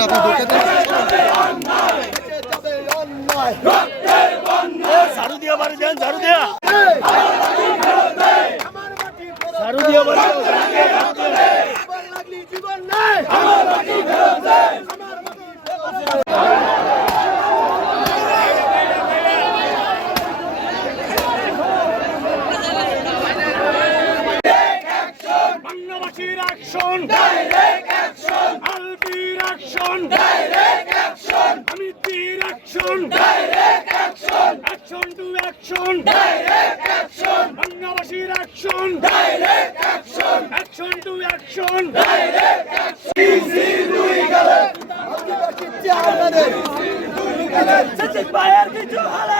ঢোকেন, আপনি ঢোকে দেন। ঝাড়ু দিয়া বাড়ি দেন, ঝাড়ু দিয়া, ঝাড়ু দিয়া বাড়ি বাংলাবাসীর অ্যাকশন, ডাইরেক্ট অ্যাকশন, আলবির অ্যাকশন, ডাইরেক্ট অ্যাকশন, আমিতির action, direct action, action to action, direct action, বাংলাবাসীর action, direct action, action to action, direct action. আদিবাসী চেয়ারম্যানের সচিব ভাইয়ের কিছু হলে